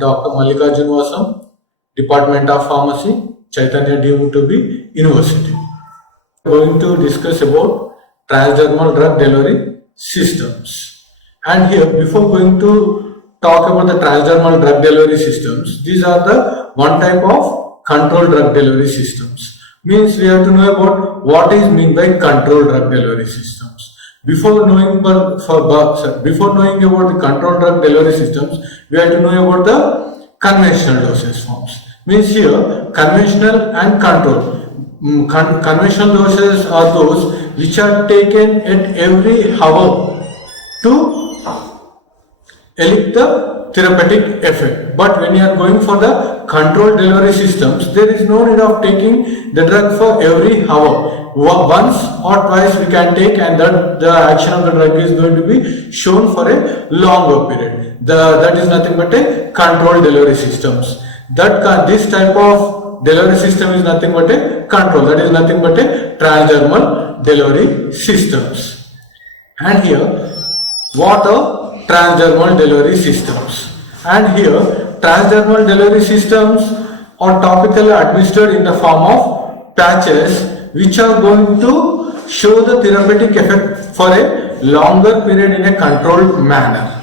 Dr. Mallikarjun Vasam, Department of Pharmacy, Chaitanya D.U.T.B. University. We are going to discuss about transdermal drug delivery systems. And here, before going to talk about the transdermal drug delivery systems, these are the one type of controlled drug delivery systems. Means we have to know about what is meant by controlled drug delivery systems. Before knowing about the controlled drug delivery systems, we have to know about the conventional dosage forms. Means here, conventional and controlled. Conventional doses are those which are taken at every hour to elicit the therapeutic effect. But when you are going for the controlled delivery systems, there is no need of taking the drug for every hour. Once or twice we can take, and that the action of the drug is going to be shown for a longer period. That is nothing but a controlled delivery systems. This type of delivery system is nothing but a control. That is nothing but a transdermal delivery systems. And here, what are transdermal delivery systems? And here, transdermal delivery systems are topically administered in the form of patches, which are going to show the therapeutic effect for a longer period in a controlled manner.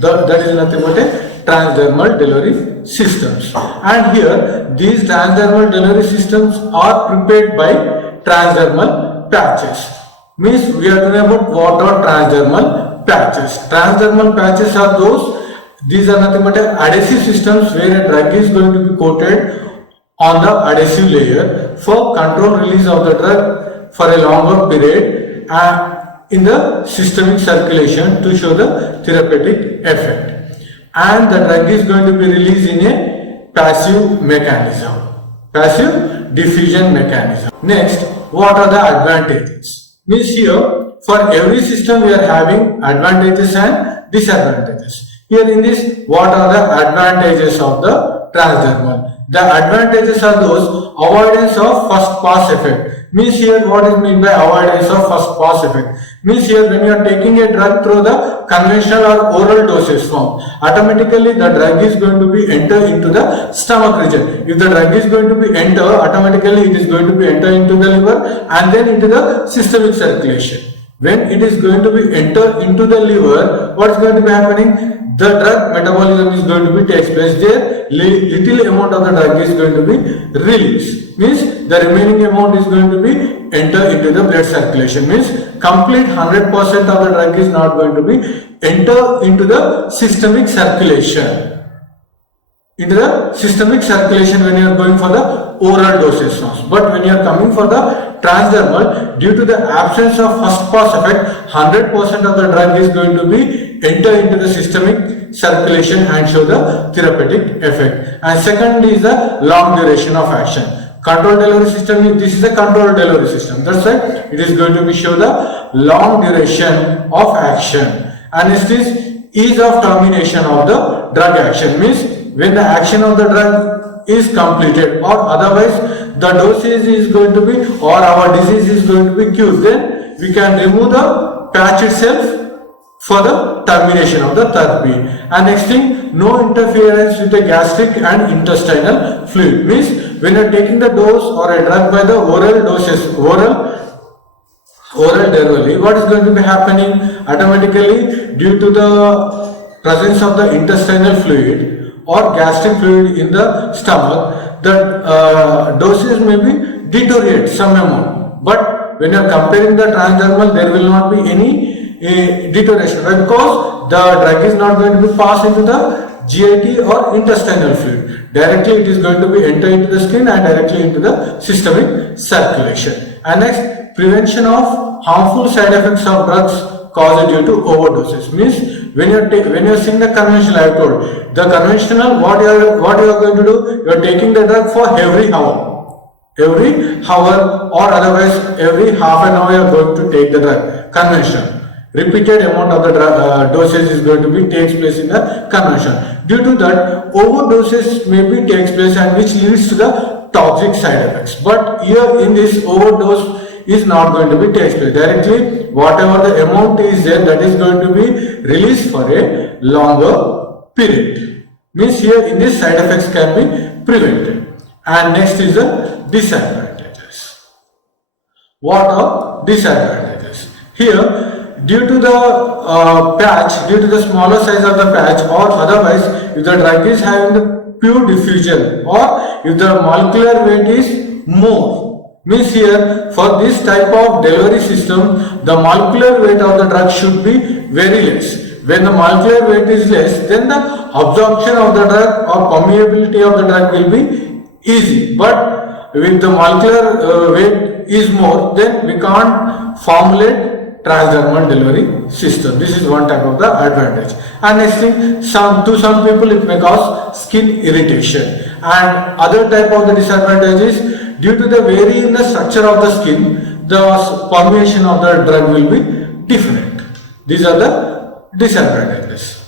That is nothing but a transdermal delivery systems. And here, these transdermal delivery systems are prepared by transdermal patches. Means we are talking about what are transdermal patches. Transdermal patches are these are nothing but adhesive systems where a drug is going to be coated on the adhesive layer for controlled release of the drug for a longer period in the systemic circulation to show the therapeutic effect. And the drug is going to be released in a passive mechanism, passive diffusion mechanism. Next, what are the advantages? Means here, for every system we are having advantages and disadvantages. Here in this, what are the advantages of the transdermal? The advantages are those avoidance of first pass effect. Means here what is meant by avoidance of first pass effect? Means here when you are taking a drug through the conventional or oral dosage form, automatically the drug is going to be enter into the stomach region. If the drug is going to be enter, automatically it is going to be enter into the liver and then into the systemic circulation. When it is going to be enter into the liver, what is going to be happening? The drug metabolism is going to be takes place there. Little amount of the drug is going to be released. Means the remaining amount is going to be enter into the blood circulation. Means complete 100% of the drug is not going to be enter into the systemic circulation. Into the systemic circulation when you are going for the oral dosage forms. But when you are coming for the transdermal, due to the absence of first pass effect, 100% of the drug is going to be enter into the systemic circulation and show the therapeutic effect. And second is the long duration of action. Controlled delivery system, this is a controlled delivery system. That's right. It is going to be show the long duration of action. And it is ease of termination of the drug action. Means when the action of the drug is completed or otherwise the dosage is going to be or our disease is going to be cured, then we can remove the patch itself for the termination of the therapy. And next thing, no interference with the gastric and intestinal fluid. Means when you are taking the dose or a drug by the oral doses, oral delivery, what is going to be happening? Automatically due to the presence of the intestinal fluid or gastric fluid in the stomach, the doses may be deteriorate some amount. But when you are comparing the transdermal, there will not be any deterioration because the drug is not going to be passed into the GIT or intestinal fluid. Directly it is going to be enter into the skin and directly into the systemic circulation. And next, prevention of harmful side effects of drugs caused due to overdoses. Means when you are seeing the conventional, I have told the conventional, what you are going to do, you are taking the drug for every hour or otherwise every half an hour you are going to take the drug. Conventional. Repeated amount of the dosage is going to be takes place in the conventional. Due to that, overdoses may be takes place and which leads to the toxic side effects. But here in this overdose is not going to be takes place directly. Whatever the amount is there, that is going to be released for a longer period. Means here in this side effects can be prevented. And next is the disadvantages. What are disadvantages? Here, due to the patch, due to the smaller size of the patch, or otherwise if the drug is having the pure diffusion, or if the molecular weight is more, means here for this type of delivery system the molecular weight of the drug should be very less. When the molecular weight is less, then the absorption of the drug or permeability of the drug will be easy. But if the molecular weight is more, then we can't formulate transdermal delivery system. This is one type of the advantage. And next thing, to some people it may cause skin irritation. And other type of the disadvantage is due to the vary in the structure of the skin, the formation of the drug will be different. These are the disadvantages.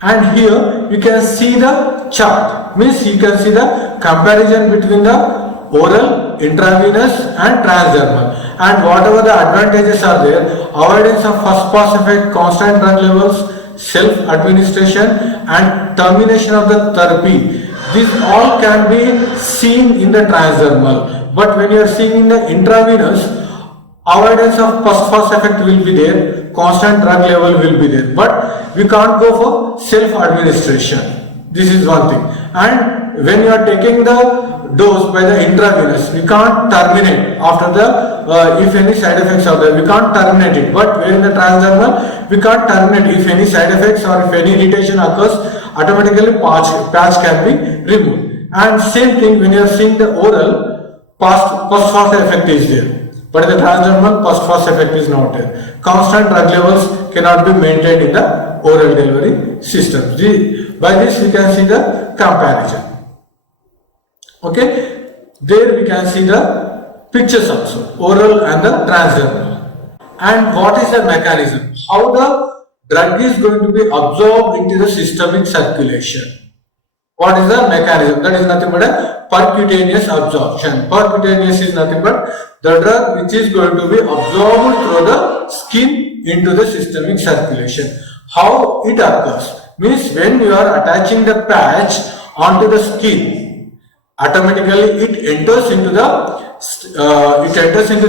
And here you can see the chart, means you can see the comparison between the oral, intravenous and transdermal, and whatever the advantages are there, avoidance of first pass effect, constant drug levels, self-administration and termination of the therapy. These all can be seen in the transdermal, but when you are seeing in the intravenous, avoidance of first pass effect will be there, constant drug level will be there, but we can't go for self-administration. This is one thing. And when you are taking the dose by the intravenous, we can't terminate after the if any side effects are there, we can't terminate it. But where in the transdermal, we can't terminate. If any side effects or if any irritation occurs, automatically patch can be removed. And same thing when you are seeing the oral, post-fast effect is there, but in the transdermal post-fast effect is not there. Constant drug levels cannot be maintained in the oral delivery system. By this we can see the comparison. Okay, there we can see the pictures also, oral and the transdermal. And what is the mechanism? How the drug is going to be absorbed into the systemic circulation. What is the mechanism? That is nothing but a percutaneous absorption. Percutaneous is nothing but the drug which is going to be absorbed through the skin into the systemic circulation. How it occurs? Means when you are attaching the patch onto the skin, automatically it enters into the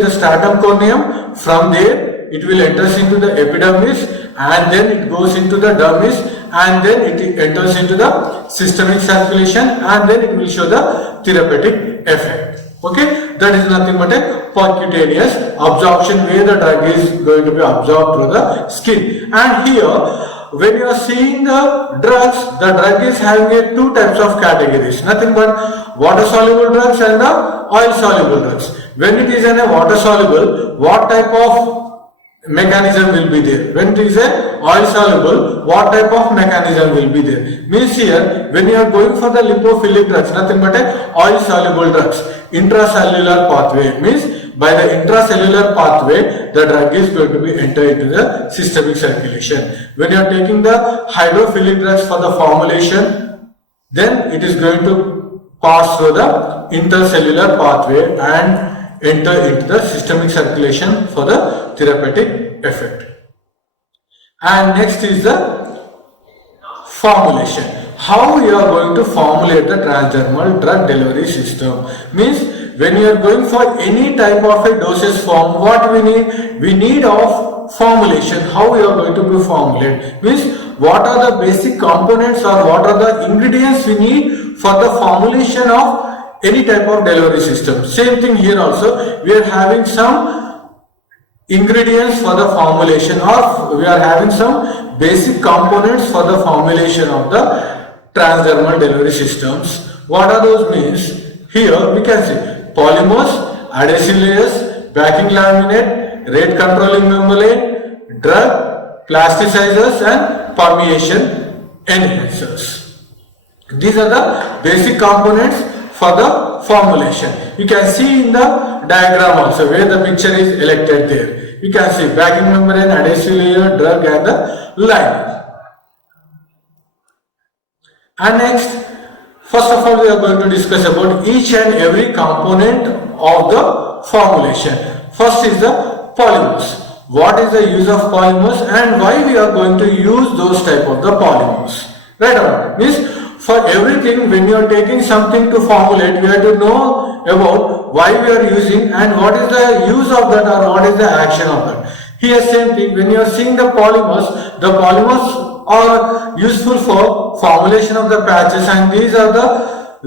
stratum corneum. From there it will enters into the epidermis, and then it goes into the dermis, and then it enters into the systemic circulation, and then it will show the therapeutic effect. Okay, that is nothing but a percutaneous absorption where the drug is going to be absorbed through the skin. And here when you are seeing the drug is having two types of categories, nothing but water soluble drugs and the oil soluble drugs. When it is in a water soluble, what type of mechanism will be there? When it is a oil soluble, what type of mechanism will be there? Means here when you are going for the lipophilic drugs, nothing but a oil soluble drugs, intracellular pathway, means by the intracellular pathway the drug is going to be entered into the systemic circulation. When you are taking the hydrophilic drugs for the formulation, then it is going to pass through the intercellular pathway and enter into the systemic circulation for the therapeutic effect. And next is the formulation. How you are going to formulate the transdermal drug delivery system? Means when you are going for any type of a dosage form, what we need? We need of formulation. How you are going to be formulate? Means what are the basic components or what are the ingredients we need for the formulation of any type of delivery system. Same thing here also, we are having some ingredients for the formulation, or we are having some basic components for the formulation of the transdermal delivery systems. What are those means? Here we can see polymers, adhesive layers, backing laminate, rate controlling membrane, drug, plasticizers and permeation enhancers. These are the basic components for the formulation. You can see in the diagram also where the picture is elected there. You can see backing membrane, adhesive layer, drug and the lining. And next, first of all, we are going to discuss about each and every component of the formulation. First is the polymers. What is the use of polymers and why we are going to use those type of the polymers? Right or not? Means for everything, when you are taking something to formulate, we have to know about why we are using and what is the use of that or what is the action of that. Here same thing, when you are seeing the polymers are useful for formulation of the patches, and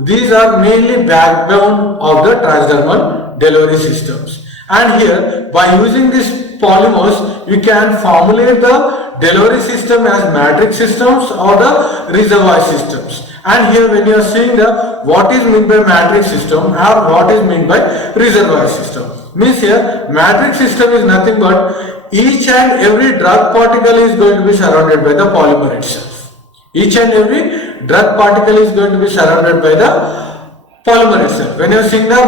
these are mainly backbone of the transdermal delivery systems. And here, by using these polymers, you can formulate the delivery system as matrix systems or the reservoir systems. And here, when you are seeing what is meant by matrix system or what is meant by reservoir system, means here matrix system is nothing but each and every drug particle is going to be surrounded by the polymer itself. Each and every drug particle is going to be surrounded by the polymer itself. When you are seeing the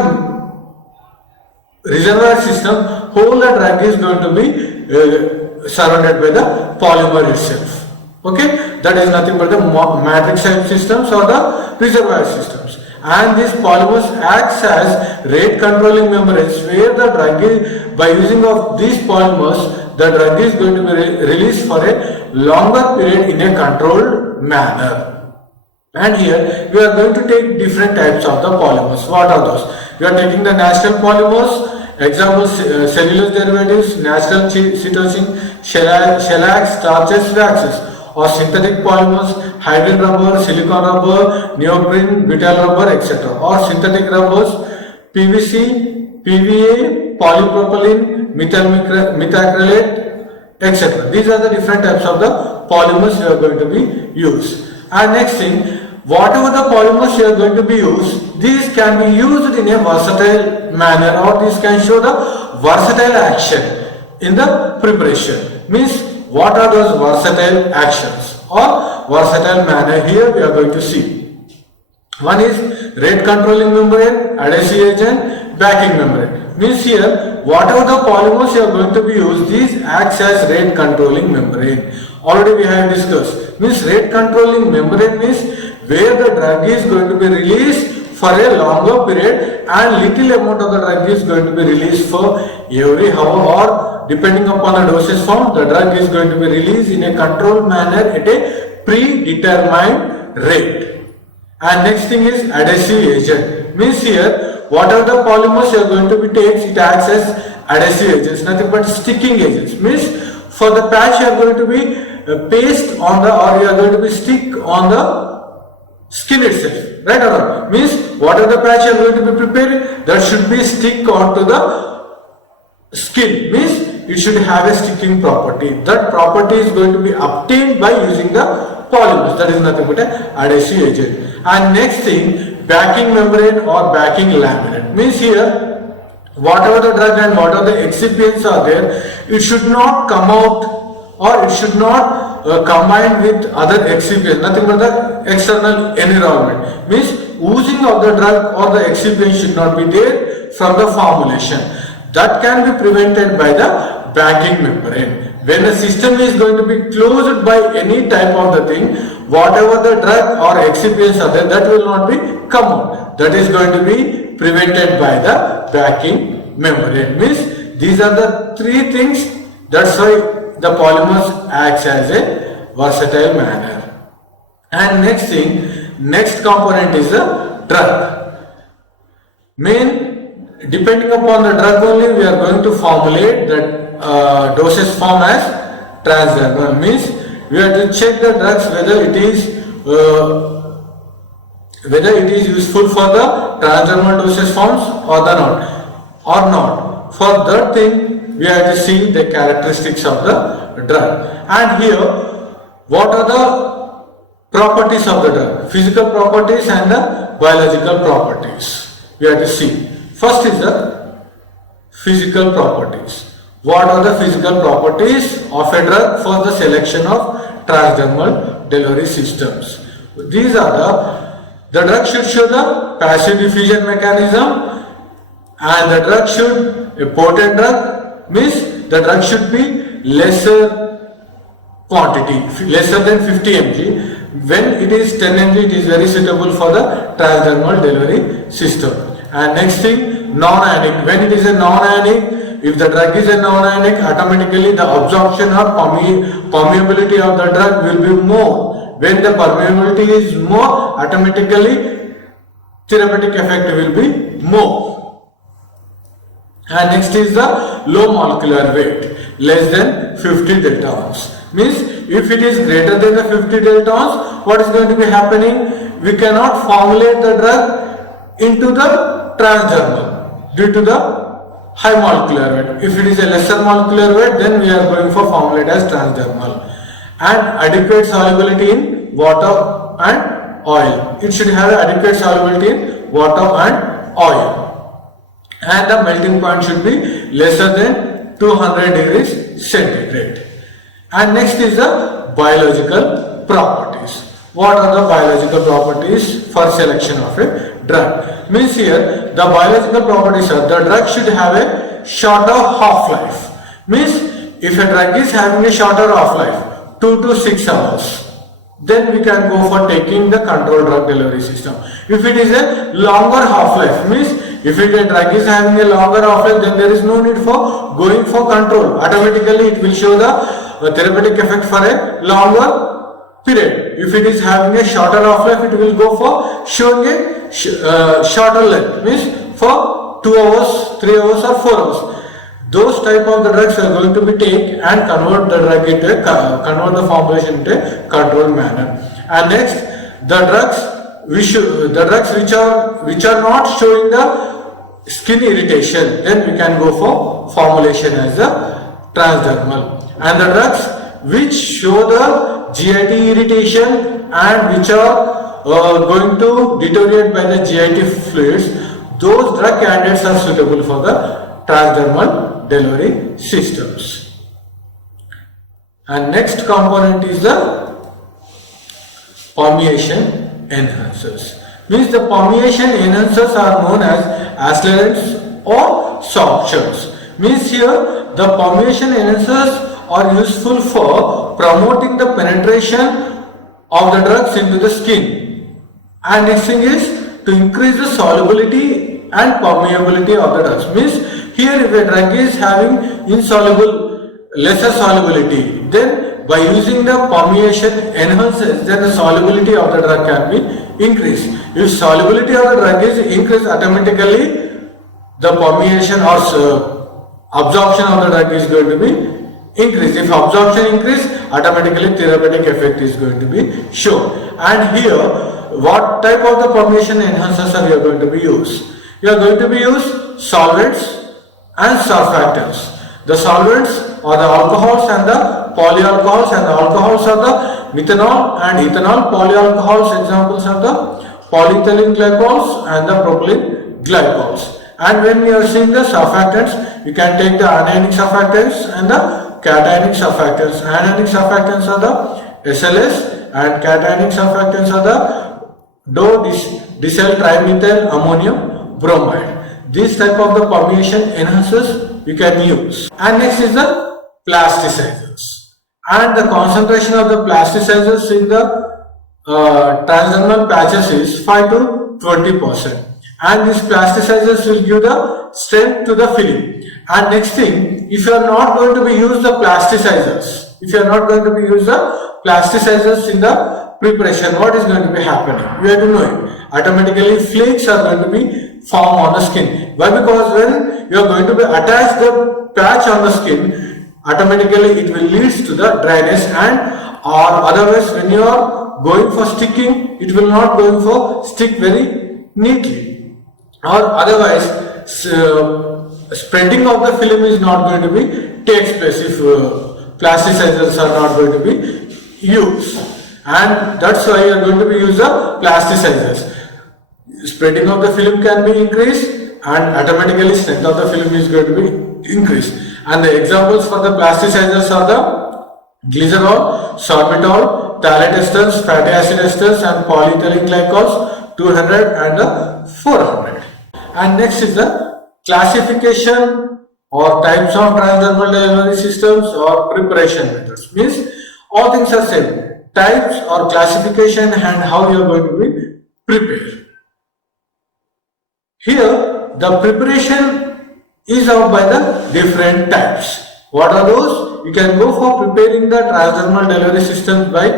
reservoir system, whole the drug is going to be surrounded by the polymer itself. Okay, that is nothing but the matrix type systems or the reservoir systems. And these polymers acts as rate controlling membranes, where the drug is, by using of these polymers, the drug is going to be released for a longer period in a controlled manner. And here we are going to take different types of the polymers. What are those? We are taking the natural polymers, example cellulose derivatives, natural cytosine, shellacs, starches, waxes, or synthetic polymers, hydrogen rubber, silicon rubber, neoprene, butyl rubber, etc. Or synthetic rubbers, PVC, PVA, polypropylene, methyl methacrylate, etc. These are the different types of the polymers you are going to be used. And next thing, whatever the polymers you are going to be used, these can be used in a versatile manner, or these can show the versatile action in the preparation. Means what are those versatile actions or versatile manner? Here we are going to see. One is rate controlling membrane, adhesive agent, backing membrane. Means here whatever the polymers you are going to be used, these acts as rate controlling membrane. Already we have discussed. Means rate controlling membrane means where the drug is going to be released for a longer period and little amount of the drug is going to be released for every hour, or depending upon the dosage form, the drug is going to be released in a controlled manner at a predetermined rate. And next thing is adhesive agent. Means here whatever the polymers you are going to be takes, it acts as adhesive agents, nothing but sticking agents. Means for the patch you are going to be paste on the, or you are going to be stick on the skin itself, right or not? Means whatever the patch you are going to be preparing, that should be stick onto the skin. Means it should have a sticking property. That property is going to be obtained by using the polymers. That is nothing but an adhesive agent. And next thing, backing membrane or backing laminate. Means here whatever the drug and whatever the excipients are there, it should not come out, or it should not combine with other excipients, nothing but the external environment. Means oozing of the drug or the excipient should not be there from the formulation. That can be prevented by the backing membrane. When the system is going to be closed by any type of the thing, whatever the drug or excipients are there, that will not be come out. That is going to be prevented by the backing membrane. Means these are the three things. That's why the polymers acts as a versatile manner. And next thing, next component is the drug. Depending upon the drug only, we are going to formulate that dosage form as transdermal. Means we have to check the drugs whether it is useful for the transdermal dosage forms or not. For that thing, we have to see the characteristics of the drug. And here, what are the properties of the drug? Physical properties and the biological properties. We have to see. First is the physical properties. What are the physical properties of a drug for the selection of transdermal delivery systems? These are the drug should show the passive diffusion mechanism, and the drug should, a potent drug means the drug should be lesser quantity, lesser than 50 mg. When it is 10 mg, it is very suitable for the transdermal delivery system. And next thing, non-ionic. When it is a non-ionic, if the drug is a non-ionic, automatically the absorption or permeability of the drug will be more When the permeability is more, automatically therapeutic effect will be more. And next is the low molecular weight, less than 50 deltons. Means if it is greater than the 50 deltons, what is going to be happening? We cannot formulate the drug into the transdermal due to the high molecular weight. If it is a lesser molecular weight, then we are going for formulate as transdermal. And adequate solubility in water and oil. It should have adequate solubility in water and oil. And the melting point should be lesser than 200 degrees centigrade. And next is the biological properties. What are the biological properties for selection of a drug? Means here the biological properties are the drug should have a shorter half-life. Means if a drug is having a shorter half-life, 2 to 6 hours, then we can go for taking the controlled drug delivery system. If it is a longer half-life, means if a drug is having a longer half-life, then there is no need for going for control. Automatically it will show the therapeutic effect for a longer period. If it is having a shorter half-life, it will go for showing a shorter length, means for 2 hours, 3 hours or 4 hours. Those type of the drugs are going to be take and convert the drug into convert the formulation into a controlled manner. And next, the drugs which are not showing the skin irritation, then we can go for formulation as the transdermal. And the drugs which show the GIT irritation and which are going to deteriorate by the GIT fluids, those drug candidates are suitable for the transdermal delivery systems. And next component is the permeation enhancers. Means the permeation enhancers are known as accelerants or sorptions. Means here the permeation enhancers are useful for promoting the penetration of the drugs into the skin. And next thing is to increase the solubility and permeability of the drugs. Means here if a drug is having insoluble, lesser solubility, then by using the permeation enhancers, then the solubility of the drug can be increased. If solubility of the drug is increased, automatically the permeation or absorption of the drug is going to be increase. If absorption increase, automatically therapeutic effect is going to be shown. And here, what type of the permeation enhancers are you going to be used? You are going to be used solvents and surfactants. The solvents are the alcohols and the polyalcohols, and the alcohols are the methanol and ethanol. Polyalcohols examples are the polyethylene glycols and the propylene glycols. And when we are seeing the surfactants, you can take the anionic surfactants and the cationic surfactants. Anionic surfactants are the SLS and cationic surfactants are the dicyl trimethyl ammonium bromide. This type of the permeation enhancers you can use. And next is the plasticizers. And the concentration of the plasticizers in the transdermal patches is 5 to 20%. And these plasticizers will give the strength to the film. And next thing, if you are not going to be use the plasticizers, in the preparation, what is going to be happening? You have to know it. Automatically flakes are going to be formed on the skin. Why? Because when you are going to be attach the patch on the skin, automatically it will lead to the dryness, and or otherwise when you are going for sticking, it will not going for stick very neatly, or otherwise spreading of the film is not going to be takes place if plasticizers are not going to be used. And that's why you are going to be use the plasticizers. Spreading of the film can be increased and automatically strength of the film is going to be increased. And the examples for the plasticizers are the glycerol, sorbitol, phthalate esters, fatty acid esters and polyethylene glycols 200 and 400. And next is the classification or types of transdermal delivery systems or preparation methods. Means all things are same. Types or classification and how you are going to be prepared. Here the preparation is out by the different types. What are those? You can go for preparing the transdermal delivery systems by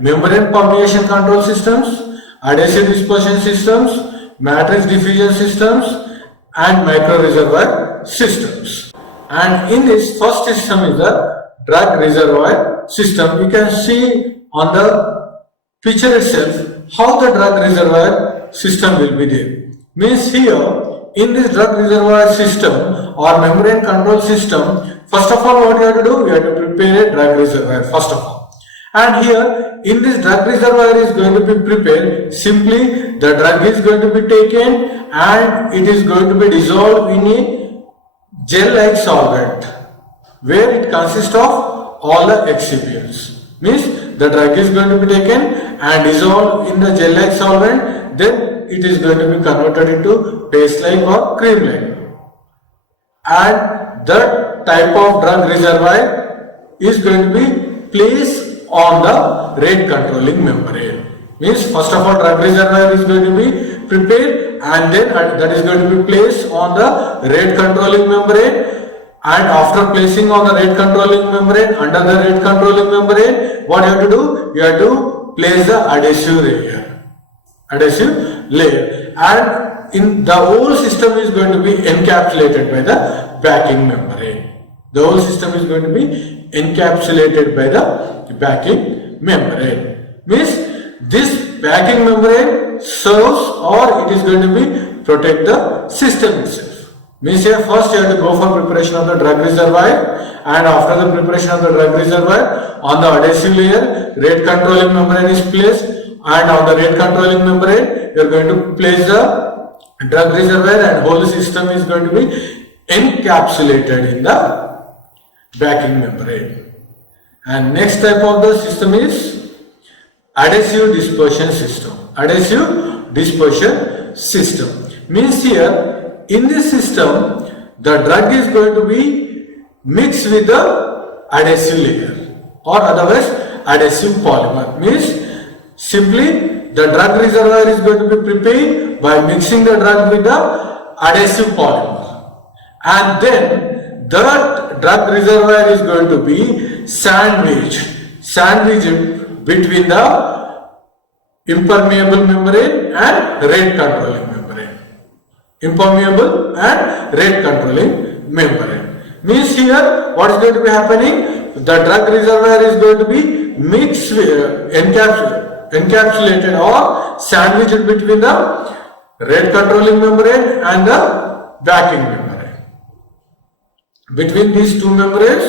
membrane permeation control systems, adhesive dispersion systems, matrix diffusion systems, and micro reservoir systems. And in this first system is the drug reservoir system. You can see on the picture itself how the drug reservoir system will be there. Means here in this drug reservoir system or membrane control system, first of all what you have to do, you have to prepare a drug reservoir first of all. And here in this drug reservoir is going to be prepared, simply the drug is going to be taken and it is going to be dissolved in a gel-like solvent where it consists of all the excipients. Means the drug is going to be taken and dissolved in the gel-like solvent, then it is going to be converted into paste-like or cream-like. And that type of drug reservoir is going to be placed on the rate controlling membrane. Means first of all drug reservoir is going to be prepared and then that is going to be placed on the rate controlling membrane, and after placing on the rate controlling membrane, under the rate controlling membrane, what you have to do? You have to place the adhesive layer, and in the whole system is going to be encapsulated by the backing membrane. The whole system is going to be encapsulated by the backing membrane. Means this backing membrane serves or it is going to be protect the system itself. Means here first you have to go for preparation of the drug reservoir, and after the preparation of the drug reservoir, on the adhesive layer rate controlling membrane is placed, and on the rate controlling membrane you are going to place the drug reservoir and whole system is going to be encapsulated in the backing membrane. And next type of the system is adhesive dispersion system. Adhesive dispersion system means here in this system the drug is going to be mixed with the adhesive layer or otherwise adhesive polymer. Means simply the drug reservoir is going to be prepared by mixing the drug with the adhesive polymer, and then the drug reservoir is going to be sandwiched between the impermeable membrane and rate controlling membrane. Impermeable and rate controlling membrane. Means here what is going to be happening? The drug reservoir is going to be mixed with, encapsulated or sandwiched between the rate controlling membrane and the backing membrane. Between these two membranes,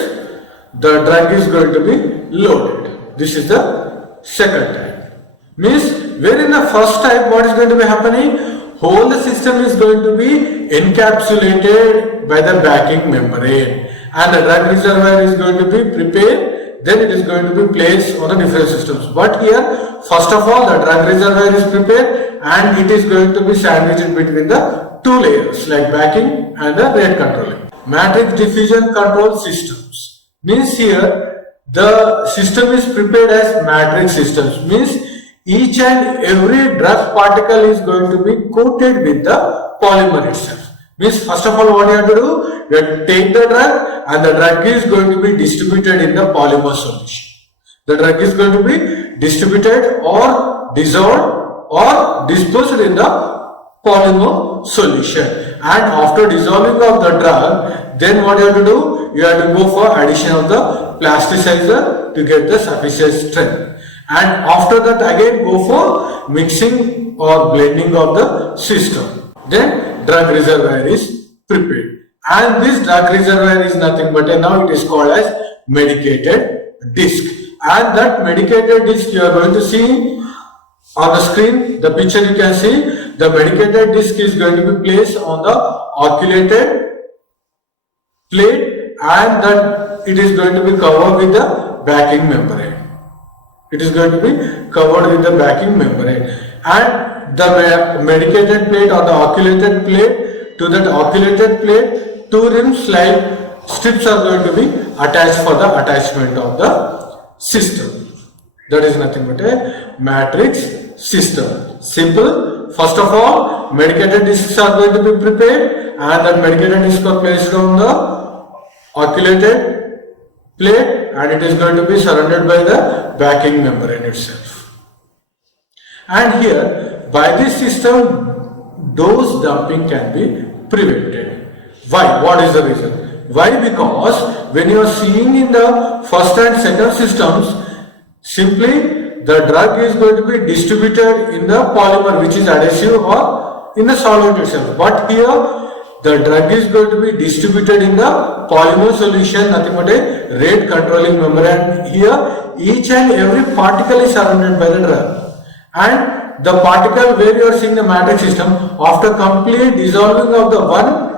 the drug is going to be loaded. This is the second type. Means where in the first type what is going to be happening? Whole system is going to be encapsulated by the backing membrane and the drug reservoir is going to be prepared, then it is going to be placed on the different systems. But here first of all the drug reservoir is prepared and it is going to be sandwiched between the two layers like backing and the rate controlling. Matrix diffusion control systems means here the system is prepared as matrix systems. Means each and every drug particle is going to be coated with the polymer itself. Means first of all what you have to do? You have to take the drug and the drug is going to be distributed in the polymer solution. The drug is going to be distributed or dissolved or dispersed in the polymer solution. And after dissolving of the drug, then what you have to do? You have to go for addition of the plasticizer to get the sufficient strength. And after that again go for mixing or blending of the system. Then drug reservoir is prepared. And this drug reservoir is nothing but now it is called as medicated disc. And that medicated disc you are going to see on the screen, the picture you can see. The medicated disc is going to be placed on the oculated plate and that it is going to be covered with the backing membrane. It is going to be covered with the backing membrane, and the medicated plate or the oculated plate, to that oculated plate two rims like strips are going to be attached for the attachment of the system. That is nothing but a matrix system. Simple. First of all, medicated discs are going to be prepared and that medicated discs are placed on the oculated plate and it is going to be surrounded by the backing membrane itself. And here, by this system, dose dumping can be prevented. Why? What is the reason? Why? Because when you are seeing in the first and second systems, simply the drug is going to be distributed in the polymer which is adhesive or in the solvent itself. But here the drug is going to be distributed in the polymer solution, nothing but a rate controlling membrane. Here each and every particle is surrounded by the drug, and the particle where you are seeing the matrix system, after complete dissolving of the one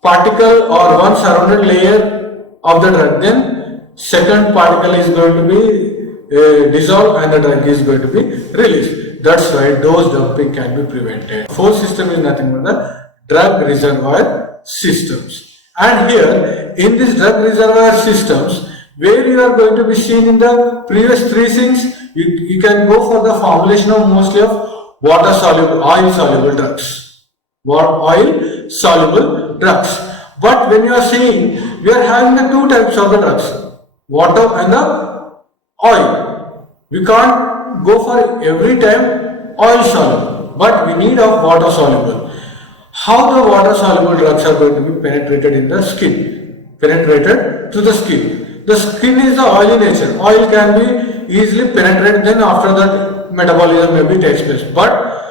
particle or one surrounded layer of the drug, then second particle is going to be dissolved and the drug is going to be released. That's why dose dumping can be prevented. Fourth system is nothing but the drug reservoir systems. And here in this drug reservoir systems, where you are going to be seen in the previous three things, you can go for the formulation of mostly of water soluble, oil soluble drugs. Oil soluble drugs. But when you are seeing, we are having the two types of the drugs, water and the oil. We can't go for every time oil soluble, but we need of water soluble. How the water soluble drugs are going to be penetrated in the skin? Penetrated to the skin. The skin is the oily nature. Oil can be easily penetrated, then after that metabolism maybe takes place. But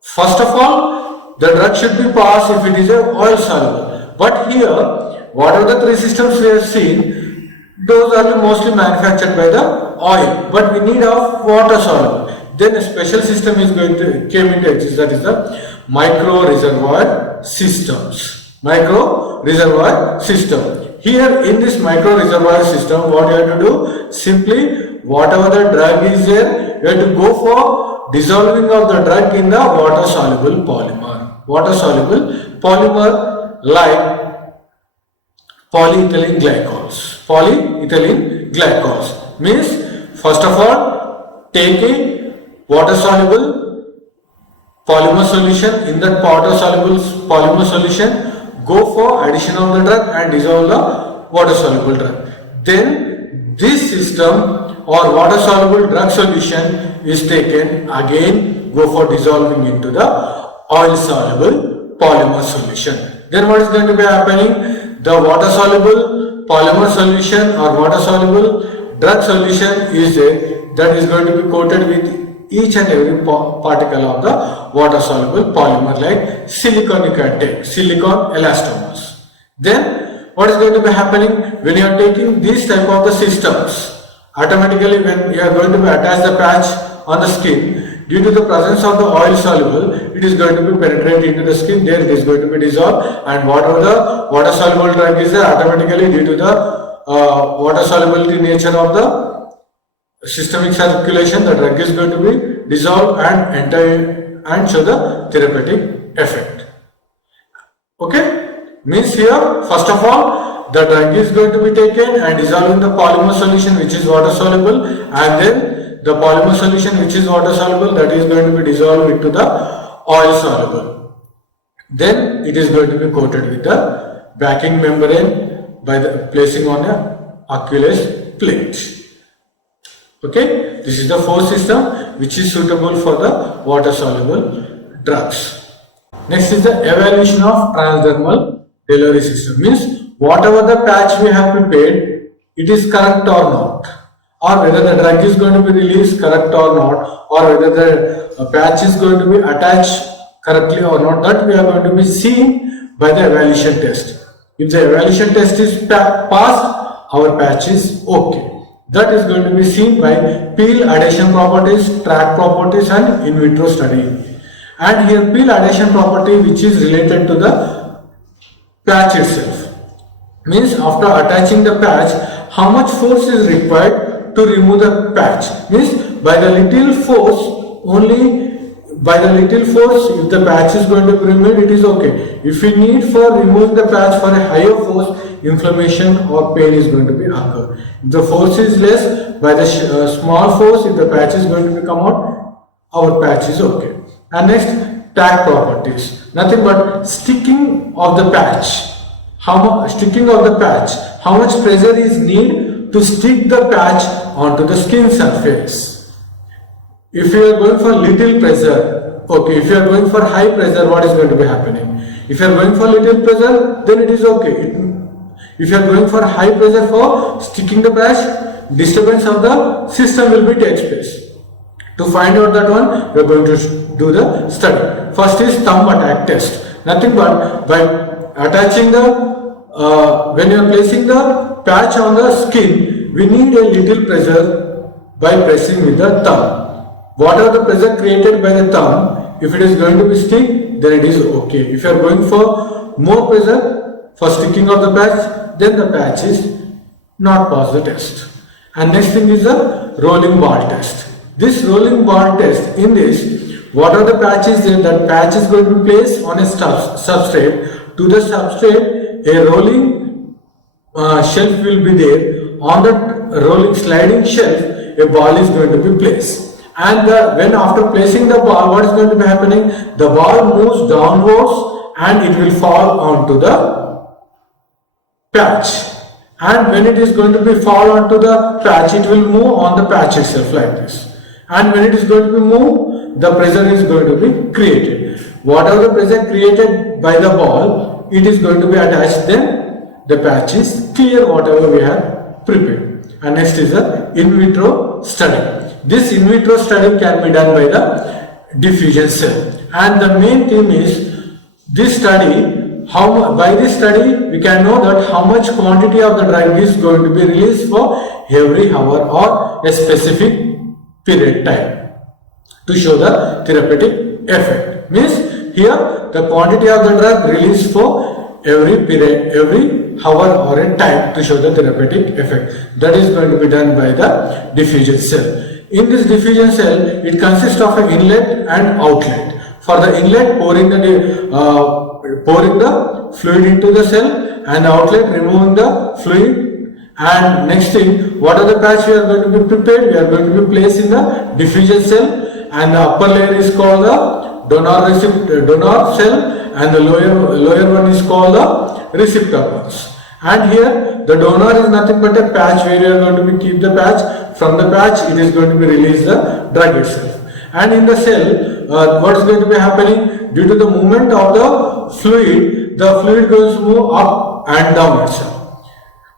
first of all, the drug should be passed if it is a oil soluble. But here, what are the three systems we have seen? Those are mostly manufactured by the oil, but we need of water soluble. Then a special system is going to came into existence, that is the micro reservoir systems. Micro reservoir system. Here in this micro reservoir system, what you have to do? Simply, whatever the drug is there, you have to go for dissolving of the drug in the water soluble polymer. Water soluble polymer like polyethylene glycols. Polyethylene glycols means, first of all, take a water soluble polymer solution. In that water soluble polymer solution, go for addition of the drug and dissolve the water soluble drug. Then this system or water soluble drug solution is taken, again go for dissolving into the oil soluble polymer solution. Then what is going to be happening? The water soluble polymer solution or water soluble drug solution is there, that is going to be coated with each and every particle of the water soluble polymer, like silicone you can take, silicone elastomers. Then what is going to be happening when you are taking these type of the systems? Automatically when you are going to be attach the patch on the skin, due to the presence of the oil soluble, it is going to be penetrate into the skin, there it is going to be dissolved, and whatever the water soluble drug is there, automatically due to the water solubility nature of the systemic circulation, the drug is going to be dissolved and enter and show the therapeutic effect. Okay, means here first of all the drug is going to be taken and dissolved in the polymer solution which is water soluble, and then the polymer solution which is water soluble, that is going to be dissolved into the oil soluble. Then it is going to be coated with the backing membrane by the placing on a aqueous plate. Okay, this is the fourth system which is suitable for the water soluble drugs. Next is the evaluation of transdermal delivery system. Means whatever the patch we have prepared, it is correct or not, or whether the drug is going to be released correct or not, or whether the patch is going to be attached correctly or not, that we are going to be seen by the evaluation test. If the evaluation test is passed, our patch is okay. That is going to be seen by peel adhesion properties, track properties and in vitro study. And here peel adhesion property which is related to the patch itself. Means after attaching the patch, how much force is required to remove the patch. Means by the little force, only by the little force, if the patch is going to be removed, it is okay. If we need for removing the patch for a higher force, inflammation or pain is going to be occur. If the force is less, by the small force, if the patch is going to come out, our patch is okay. And next, tag properties. Nothing but sticking of the patch. Sticking of the patch, how much pressure is needed to stick the patch onto the skin surface. If you are going for little pressure, okay, if you are going for high pressure, what is going to be happening? If you are going for little pressure, then it is okay. If you are going for high pressure for sticking the patch, disturbance of the system will be takes place. To find out that one, we are going to do the study. First is thumb attack test. Nothing but by attaching when you are placing the patch on the skin, we need a little pressure by pressing with the thumb. What are the pressure created by the thumb? If it is going to be stick, then it is okay. If you are going for more pressure for sticking of the patch, then the patch is not pass the test. And next thing is the rolling ball test. This rolling ball test, in this, what are the patches there? That patch is going to be placed on a substrate. To the substrate, a rolling shelf will be there. On the rolling sliding shelf, a ball is going to be placed. And when after placing the ball, what is going to be happening? The ball moves downwards and it will fall onto the patch. And when it is going to be fall onto the patch, it will move on the patch itself like this. And when it is going to be moved, the pressure is going to be created. Whatever the pressure created by the ball, it is going to be attached, then the patch is clear whatever we have prepared. And next is the in vitro study. This in vitro study can be done by the diffusion cell. And the main theme is this study, by this study we can know that how much quantity of the drug is going to be released for every hour or a specific period time to show the therapeutic effect. Means here the quantity of the drug released for every period, every hour or a time to show the therapeutic effect. That is going to be done by the diffusion cell. In this diffusion cell, it consists of an inlet and outlet. For the inlet, pouring the fluid into the cell, and the outlet removing the fluid. And next thing, what are the patch we are going to be prepared? We are going to be placed in the diffusion cell, and the upper layer is called the donor cell, and the lower one is called the receptor ones. And here the donor is nothing but a patch where you are going to be keep the patch. From the patch, it is going to be release the drug itself. And in the cell, what is going to be happening? Due to the movement of the fluid goes to move up and down itself.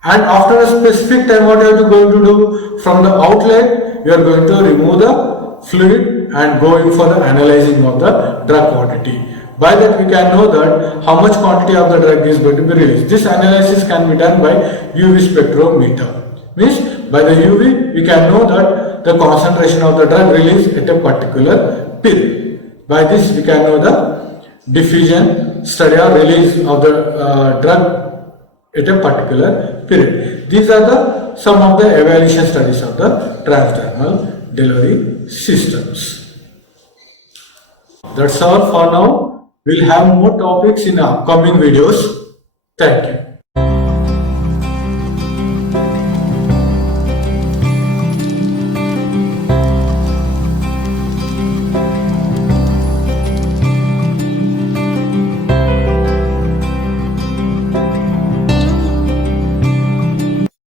And after a specific time, what you are going to do? From the outlet, you are going to remove the fluid and going for the analyzing of the drug quantity. By that we can know that how much quantity of the drug is going to be released. This analysis can be done by UV spectrometer. Means by the UV we can know that the concentration of the drug released at a particular period. By this we can know the diffusion study or release of the drug at a particular period. These are some of the evaluation studies of the transdermal delivery systems. That's all for now. We'll have more topics in upcoming videos. Thank you.